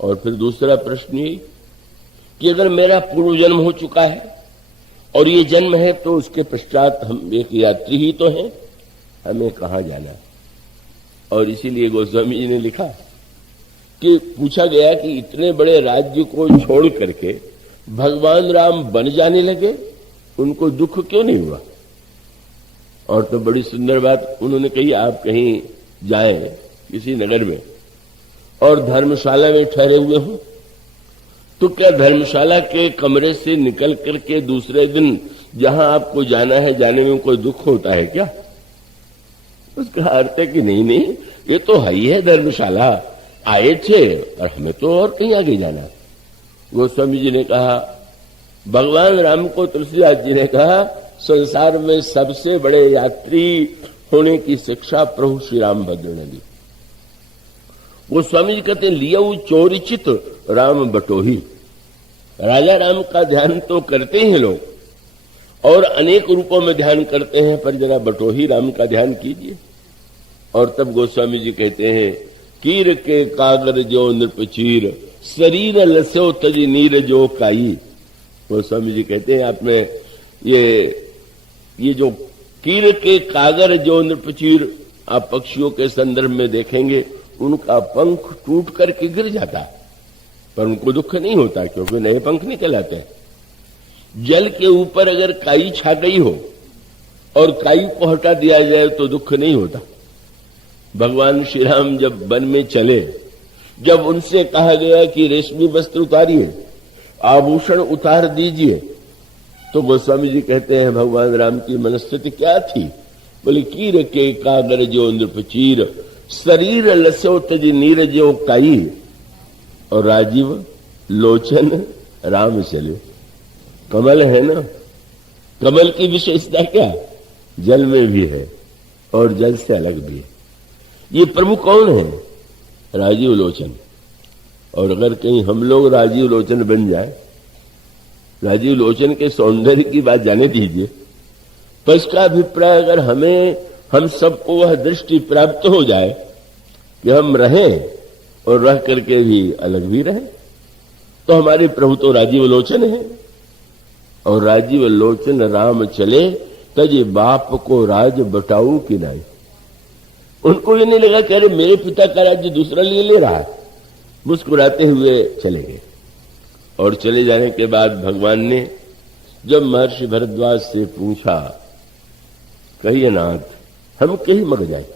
और फिर दूसरा प्रश्न ये कि अगर मेरा पूर्व जन्म हो चुका है और ये जन्म है तो उसके पश्चात हम एक यात्री ही तो हैं, हमें कहां जाना। और इसीलिए गोस्वामी जी ने लिखा कि पूछा गया कि इतने बड़े राज्य को छोड़ करके भगवान राम बन जाने लगे, उनको दुख क्यों नहीं हुआ। और तो बड़ी सुंदर बात उन्होंने कही, आप कहीं जाएं किसी नगर में और धर्मशाला में ठहरे हुए हो तो क्या धर्मशाला के कमरे से निकल करके दूसरे दिन जहां आपको जाना है जाने में कोई दुख होता है क्या। उसका अर्थ है कि नहीं, ये तो है ही है धर्मशाला, आए थे और हमें तो और कहीं आगे जाना। गोस्वामी जी ने कहा, भगवान राम को तुलसीदास जी ने कहा, संसार में सबसे बड़े यात्री होने की शिक्षा प्रभु श्री रामभद्र ने दी। गोस्वामी जी कहते हैं, लियऊ चोरिचित राम बटोही। राजा राम का ध्यान तो करते हैं लोग और अनेक रूपों में ध्यान करते हैं, पर जरा बटोही राम का ध्यान कीजिए। और तब गोस्वामी जी कहते हैं, कीर के कागर जो नृपचीर शरीर लस्यो तज नीर जो काई। गोस्वामी जी कहते हैं, आप में ये जो कीर के कागर जो नृपचीर आप पक्षियों के संदर्भ में देखेंगे, उनका पंख टूट करके गिर जाता पर उनको दुख नहीं होता क्योंकि नए पंख निकल आते हैं। जल के ऊपर अगर काई छा गई हो और काई को हटा दिया जाए तो दुख नहीं होता। भगवान श्री राम जब वन में चले, जब उनसे कहा गया कि रेशमी वस्त्र उतारिए, आभूषण उतार दीजिए, तो गोस्वामी जी कहते हैं भगवान राम की मनस्थिति क्या थी। बोले, कीर के कागर जो नृपचीर शरीर लस्यो तज नीर जो काई। और राजीव लोचन राम चले। कमल है ना, कमल की विशेषता क्या, जल में भी है और जल से अलग भी है। ये प्रभु कौन है, राजीव लोचन। और अगर कहीं हम लोग राजीव लोचन बन जाए, राजीव लोचन के सौंदर्य की बात जाने दीजिए, पर इसका अभिप्राय अगर हम सबको वह दृष्टि प्राप्त हो जाए कि हम रहें और रह करके भी अलग भी रहें, तो हमारे प्रभु तो राजीव लोचन है। और राजीव लोचन राम चले तज बाप को राज बटाऊ कि नहीं। उनको ये नहीं लगा कि अरे मेरे पिता का राज्य दूसरा ले रहा है। मुस्कुराते हुए चले गए। और चले जाने के बाद भगवान ने जब महर्षि भरद्वाज से पूछा, कहिए नाथ, हम कहीं मर जाए,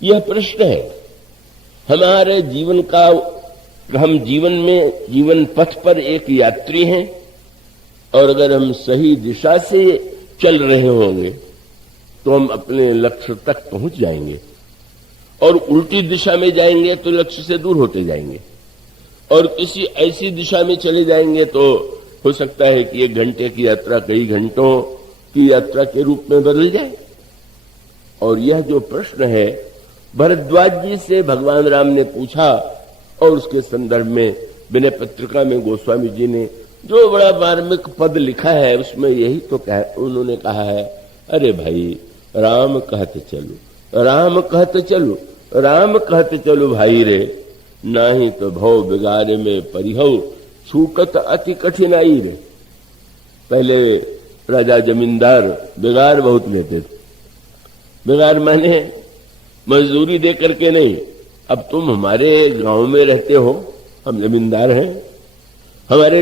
यह प्रश्न है हमारे जीवन का। हम जीवन पथ पर एक यात्री हैं और अगर हम सही दिशा से चल रहे होंगे तो हम अपने लक्ष्य तक पहुंच जाएंगे, और उल्टी दिशा में जाएंगे तो लक्ष्य से दूर होते जाएंगे, और किसी ऐसी दिशा में चले जाएंगे तो हो सकता है कि 1 घंटे की यात्रा कई घंटों की यात्रा के रूप में बदल जाए। और यह जो प्रश्न है भरद्वाज जी से भगवान राम ने पूछा, और उसके संदर्भ में विनय पत्रिका में गोस्वामी जी ने जो बड़ा मार्मिक पद लिखा है उसमें यही तो उन्होंने कहा है, अरे भाई राम कहते चलो, राम कहते चलो, राम कहते चलो भाई रे, नाही तो भव बिगारे में परिहव छूटत अति कठिनाई रे। पहले राजा जमींदार बिगार बहुत लेते थे। बिगार माने मजदूरी दे करके नहीं। अब तुम हमारे गांव में रहते हो, हम जमींदार हैं, हमारे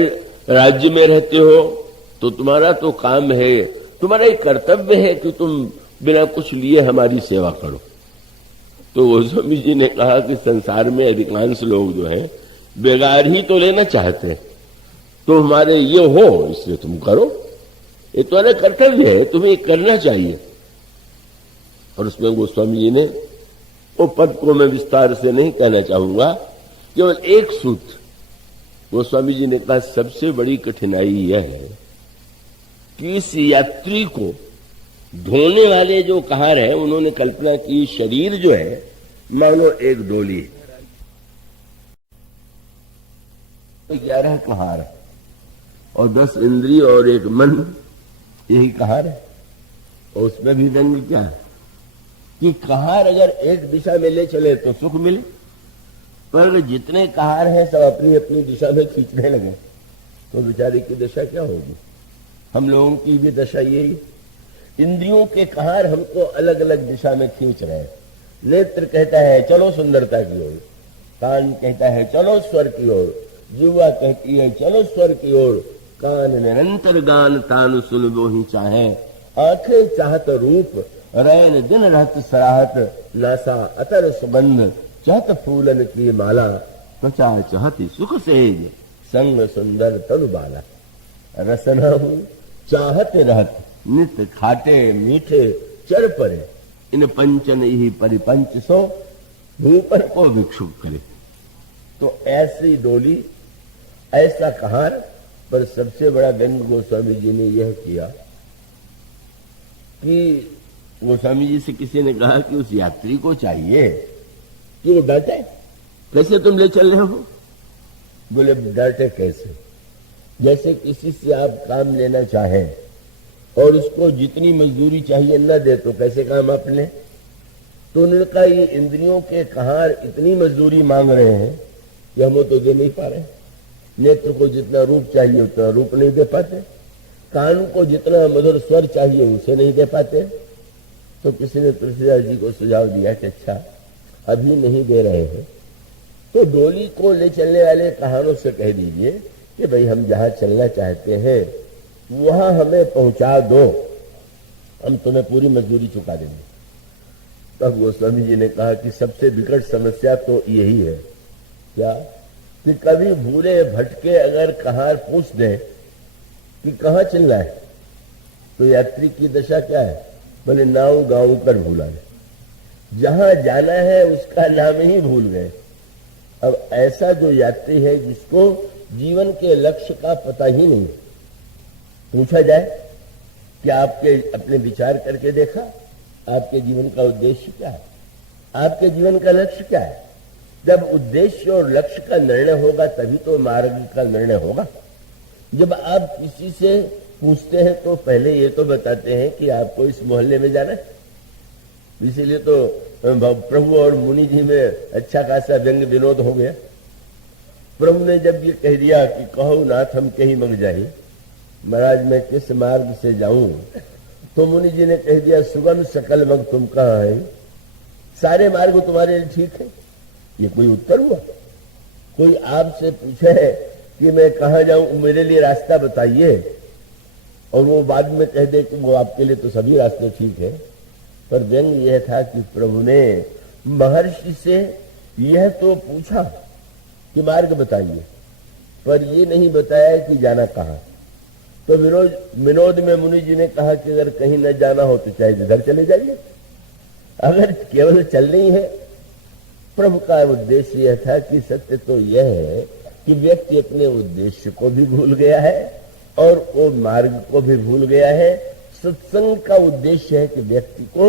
राज्य में रहते हो, तो तुम्हारा तो काम है, तुम्हारा एक कर्तव्य है कि तुम बिना कुछ लिए हमारी सेवा करो। तो गोस्वामी जी ने कहा कि संसार में अधिकांश लोग जो हैं बेगार ही तो लेना चाहते हैं, तो हमारे ये हो इसलिए तुम करो, ये तुम्हारा कर्तव्य है, तुम्हें करना चाहिए। और उसमें गोस्वामी जी ने वो पद को मैं विस्तार से नहीं कहना चाहूंगा, केवल एक सूत्र गोस्वामी जी ने कहा, सबसे बड़ी कठिनाई यह है कि इस यात्री को ढोने वाले जो कहार है उन्होंने कल्पना की शरीर जो है मानो एक डोली, 11 कहार और 10 इंद्रिय और एक मन, यही कहार है। और उसमें भी रंग क्या है कि कहार अगर एक दिशा में ले चले तो सुख मिले, पर जितने कहार हैं सब अपनी अपनी दिशा में खींचने लगे तो बेचारे की दशा क्या होगी। हम लोगों की भी दशा यही, इंद्रियों के कहार हमको अलग अलग दिशा में खींच रहे हैं। नेत्र कहता है चलो सुंदरता की ओर, कान कहता है चलो स्वर की ओर, जीवा कहती है चलो स्वर की ओर, कान निरंतर गान तान सुनबो ही चाहे, आंखें चाहत रूप रैन दिन रहत सराहत, नासा अतर सुगंध चाहत फूलन की माला, त्वचा चाहती सुख सेज संग सुंदर तनु बाला। रसना हूं चाहते रहत नित खाटे मीठे चर परे, इन पंचन ही परिपंच सो भूपन को भिक्षुक करे। तो ऐसी डोली, ऐसा कहार, पर सबसे बड़ा व्यंग गोस्वामी जी ने यह किया कि गोस्वामी जी से किसी ने कहा कि उस यात्री को चाहिए कि वो डरते, कैसे तुम ले चल रहे हो? बोले डरते कैसे? जैसे किसी से आप काम लेना चाहें और उसको जितनी मजदूरी चाहिए न दे तो कैसे काम आप लें? तो उन्होंने कहा ये इंद्रियों के कहार इतनी मजदूरी मांग रहे हैं कि हम तो दे नहीं पा रहे। नेत्र को जितना रूप चाहिए उतना रूप नहीं दे पाते, कान को जितना मधुर स्वर चाहिए उसे नहीं दे पाते। तो किसी ने तुलसीदास जी को सुझाव दिया कि अच्छा अभी नहीं दे रहे हैं तो डोली को ले चलने वाले कहानों से कह दीजिए कि भाई हम जहां चलना चाहते हैं वहां हमें पहुंचा दो, हम तुम्हें पूरी मजदूरी चुका देंगे। तब गोस्वामी जी ने कहा कि सबसे विकट समस्या तो यही है क्या कि कभी भूले भटके अगर कहार पूछ दे कि कहाँ चलना है तो यात्री की दशा क्या है? बोले नाव गाँव कर भूला है, जहां जाना है उसका नाम ही भूल गए। अब ऐसा जो यात्री है जिसको जीवन के लक्ष्य का पता ही नहीं, पूछा जाए कि आपके अपने विचार करके देखा आपके जीवन का उद्देश्य क्या है, आपके जीवन का लक्ष्य क्या है? जब उद्देश्य और लक्ष्य का निर्णय होगा तभी तो मार्ग का निर्णय होगा। जब आप किसी से पूछते हैं तो पहले ये तो बताते हैं कि आपको इस मोहल्ले में जाना है। इसीलिए तो प्रभु और मुनि जी में अच्छा खासा व्यंग विनोद हो गया। प्रभु ने जब ये कह दिया कि कहो नाथ हम कहीं मग जाए, महाराज मैं किस मार्ग से जाऊं, तो मुनि जी ने कह दिया सुगम सकल मग तुम कहाँ है, सारे मार्ग तुम्हारे लिए ठीक है। ये कोई उत्तर हुआ? कोई आपसे पूछे कि मैं कहाँ जाऊं, मेरे लिए रास्ता बताइए, और वो बाद में कह दे कि वो आपके लिए तो सभी रास्ते ठीक है। पर व्यंग यह था कि प्रभु ने महर्षि से यह तो पूछा कि मार्ग बताइए, पर ये नहीं बताया कि जाना कहाँ। तो विनोद में मुनि जी ने कहा कि अगर कहीं न जाना हो तो चाहे जिधर चले जाइए, अगर केवल चलना ही है। प्रभु का उद्देश्य यह था कि सत्य तो यह है कि व्यक्ति अपने उद्देश्य को भी भूल गया है और वो मार्ग को भी भूल गया है। सत्संग का उद्देश्य है कि व्यक्ति को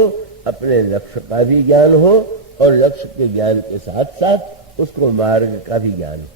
अपने लक्ष्य का भी ज्ञान हो और लक्ष्य के ज्ञान के साथ साथ उसको मार्ग का भी ज्ञान हो।